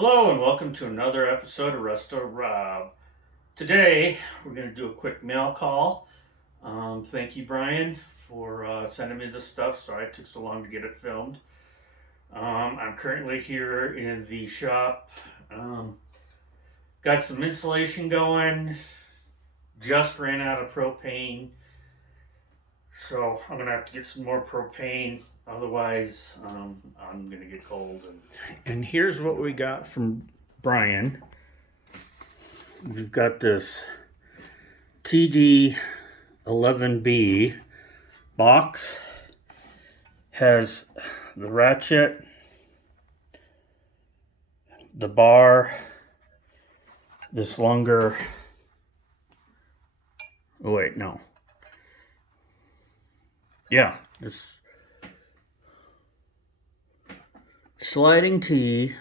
Hello and welcome to another episode of Resto-Rob. Today we're going to do a quick mail call. Thank you, Bryan, for sending me this stuff. Sorry it took so long to get it filmed. I'm currently here in the shop. Got some insulation going. Just ran out of propane. So I'm going to have to get some more propane. Otherwise, I'm going to get cold. And here's what we got from Bryan. We've got this TD11B box. Has the ratchet, the bar, this longer... Oh wait, no. Yeah, this sliding T,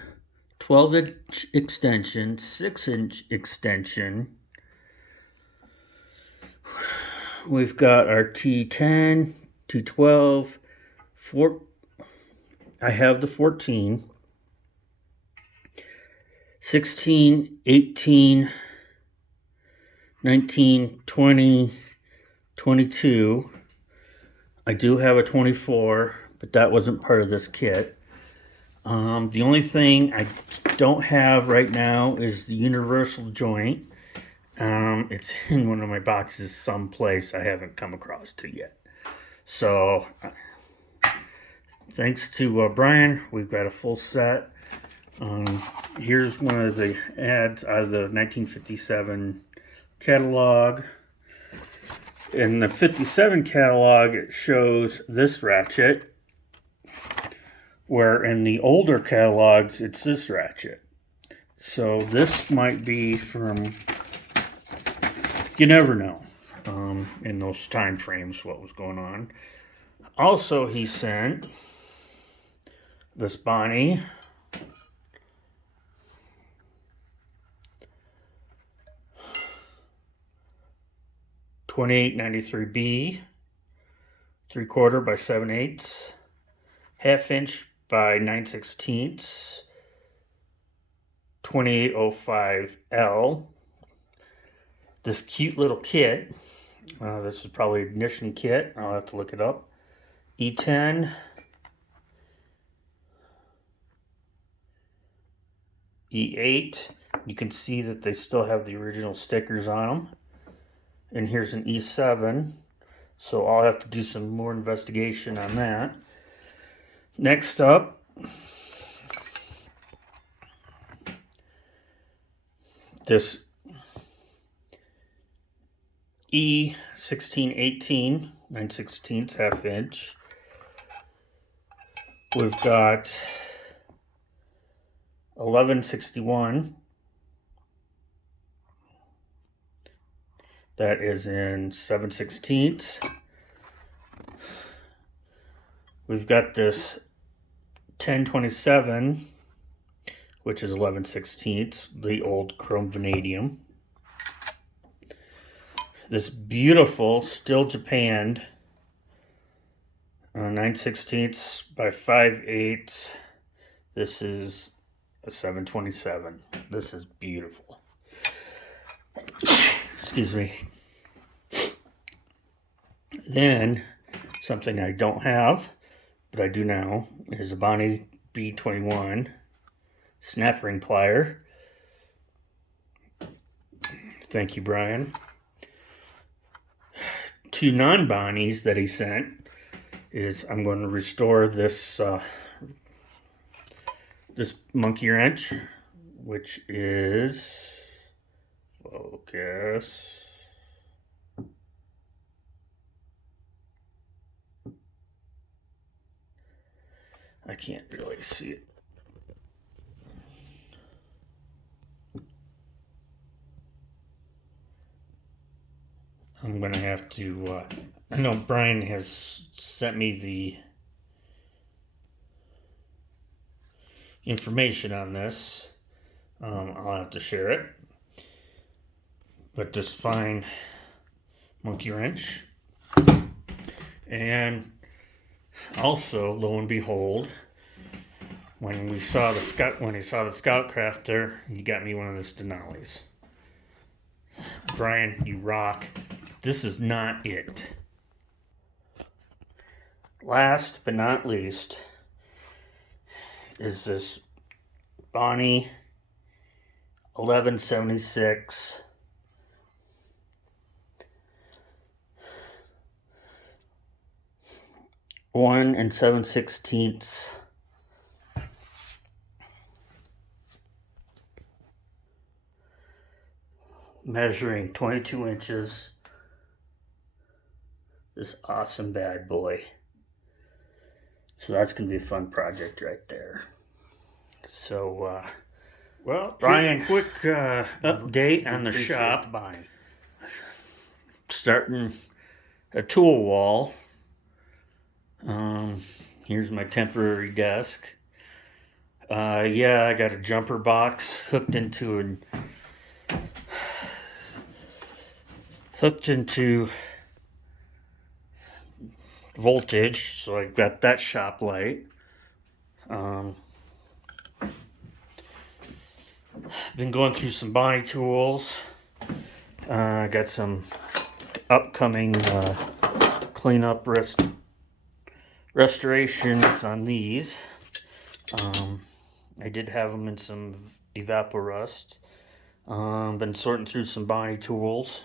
12-inch extension, 6-inch extension. We've got our T10, T12, I have the 14, 16, 18, 19, 20, 22. I do have a 24, but that wasn't part of this kit. The only thing I don't have right now is the universal joint. It's in one of my boxes someplace I haven't come across to yet. So, thanks to Bryan, we've got a full set. Here's one of the ads out of the 1957 catalog. In the 57 catalog, it shows this ratchet, where in the older catalogs, it's this ratchet. So this might be from, you never know, in those time frames what was going on. Also, he sent this Bonney. .2893B, 3/4 by 7/8, 1/2 inch by 9/16, 2805L. This cute little kit. This is probably ignition kit. I'll have to look it up. E10, E8. You can see that they still have the original stickers on them. And here's an E7, so I'll have to do some more investigation on that. Next up, this E1618, 9/16, 1/2 inch. We've got 1161. That is in 7/16. We've got this 1027, which is 11/16, the old chrome vanadium. This beautiful, still japanned, 9/16 by 5/8. This is a 727. This is beautiful. Excuse me. Then, something I don't have, but I do now, is a Bonney B21 snap ring plier. Thank you, Bryan. 2 non-Bonnies that he sent is, I'm going to restore this this monkey wrench, which is... Focus. I can't really see it. I'm going to have to, I know Bryan has sent me the information on this. I'll have to share it. But this fine monkey wrench. And also, lo and behold, when he saw the Scout Crafter, he got me one of the Denali's. Bryan, you rock. This is not it. Last but not least is this Bonney 1176 1 7/16 measuring 22 inches. This awesome bad boy. So that's going to be a fun project right there. So, well, Bryan, quick update on the shop. Starting a tool wall. Here's my temporary desk. Yeah, I got a jumper box hooked into voltage, so I got that shop light. Been going through some Bonney tools. I got some upcoming cleanup restorations on these. I did have them in some evaporust. Been sorting through some Bonney tools.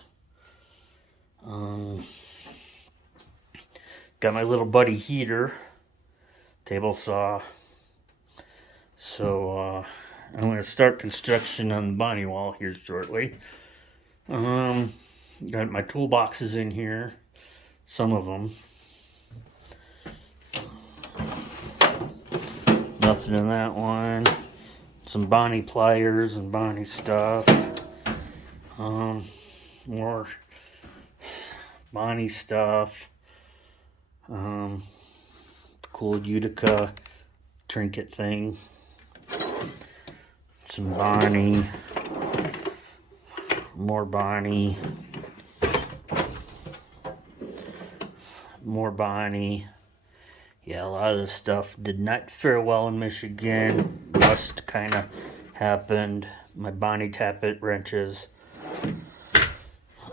Got my little buddy heater, table saw. So I'm going to start construction on the Bonney wall here shortly. Got my toolboxes in here, some of them. Nothing in that one. Some Bonney pliers and Bonney stuff. More Bonney stuff. Cool Utica trinket thing. Some Bonney. More Bonney. More Bonney. Yeah, a lot of this stuff did not fare well in Michigan. Rust kind of happened. My Bonney tappet wrenches.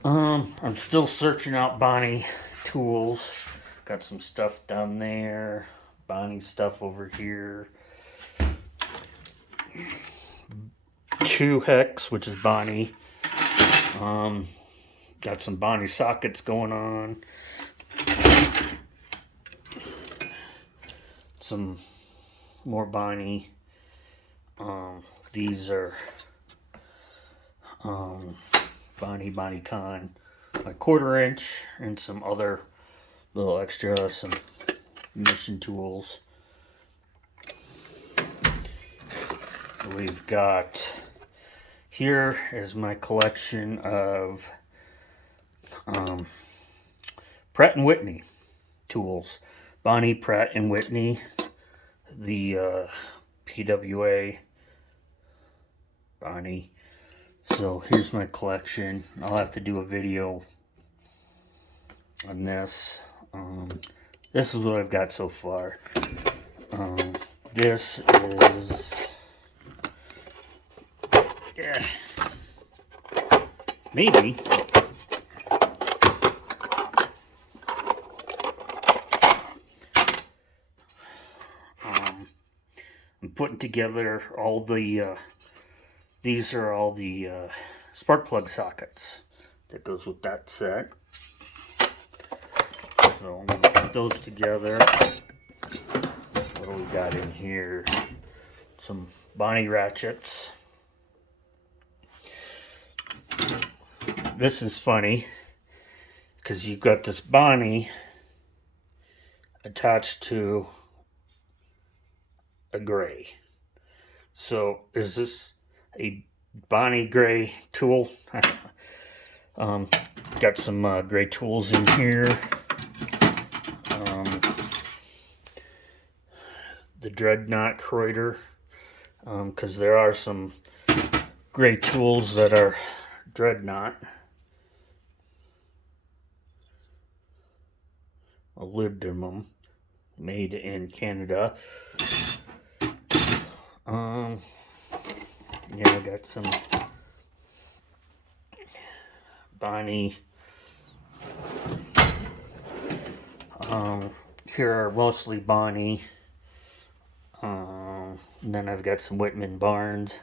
I'm still searching out Bonney tools. Got some stuff down there. Bonney stuff over here. Chew Hex, which is Bonney. Got some Bonney sockets going on. Some more Bonney. These are Bonney Con, a 1/4 inch, and some other little extra, some mission tools. We've got, here is my collection of Pratt & Whitney tools. Bonney, Pratt & Whitney, the PWA Bonney. So here's my collection. I'll have to do a video on this. This is what I've got so far. This is, yeah, maybe I'm putting together all the these are all the spark plug sockets that goes with that set. So I'm going to put those together. What do we got in here? Some Bonney ratchets. This is funny because you've got this Bonney attached to a gray. So is this a Bonney gray tool? Got some gray tools in here. The Dreadnought Kreuter, because there are some gray tools that are Dreadnought. Molybdenum, made in Canada. Yeah, I got some Bonney. Here are mostly Bonney. And then I've got some Whitman Barnes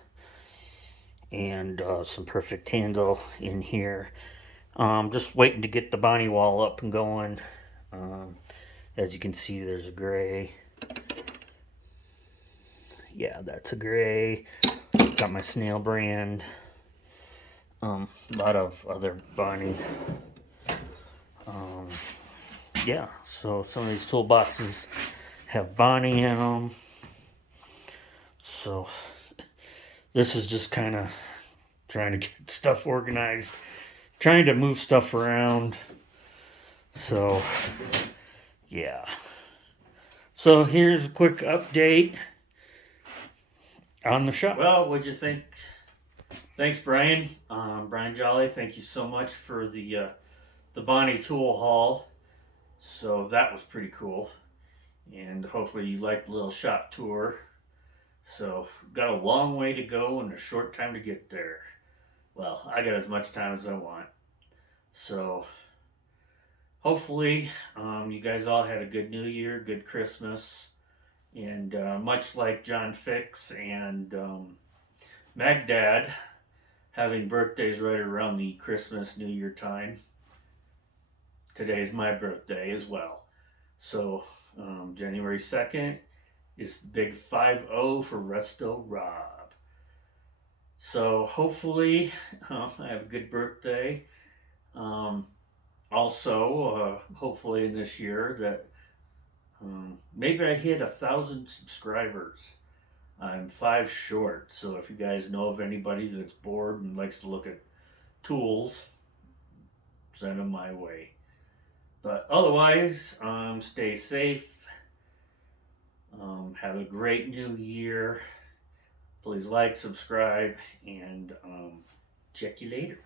and some Perfect Handle in here. Just waiting to get the Bonney wall up and going. As you can see, there's a gray. Yeah, that's a gray. Got my snail brand. A lot of other Bonney. Yeah, so some of these toolboxes have Bonney in them. So this is just kind of trying to get stuff organized, trying to move stuff around. So yeah. So here's a quick update on the shop. Well, what'd you think? Thanks, Brian. Brian Jolly, thank you so much for the Bonney tool haul. So that was pretty cool. And hopefully you liked the little shop tour. So got a long way to go and a short time to get there. Well, I got as much time as I want. So hopefully you guys all had a good New Year, good Christmas. And much like John Fix and Magdad having birthdays right around the Christmas, New Year time, today's my birthday as well. So January 2nd is the big 5-0 for Resto-Rob. So hopefully I have a good birthday. Also, hopefully in this year that maybe I hit 1,000 subscribers. I'm 5 short, so if you guys know of anybody that's bored and likes to look at tools, send them my way. But otherwise, stay safe. Have a great new year. Please like, subscribe, and check you later.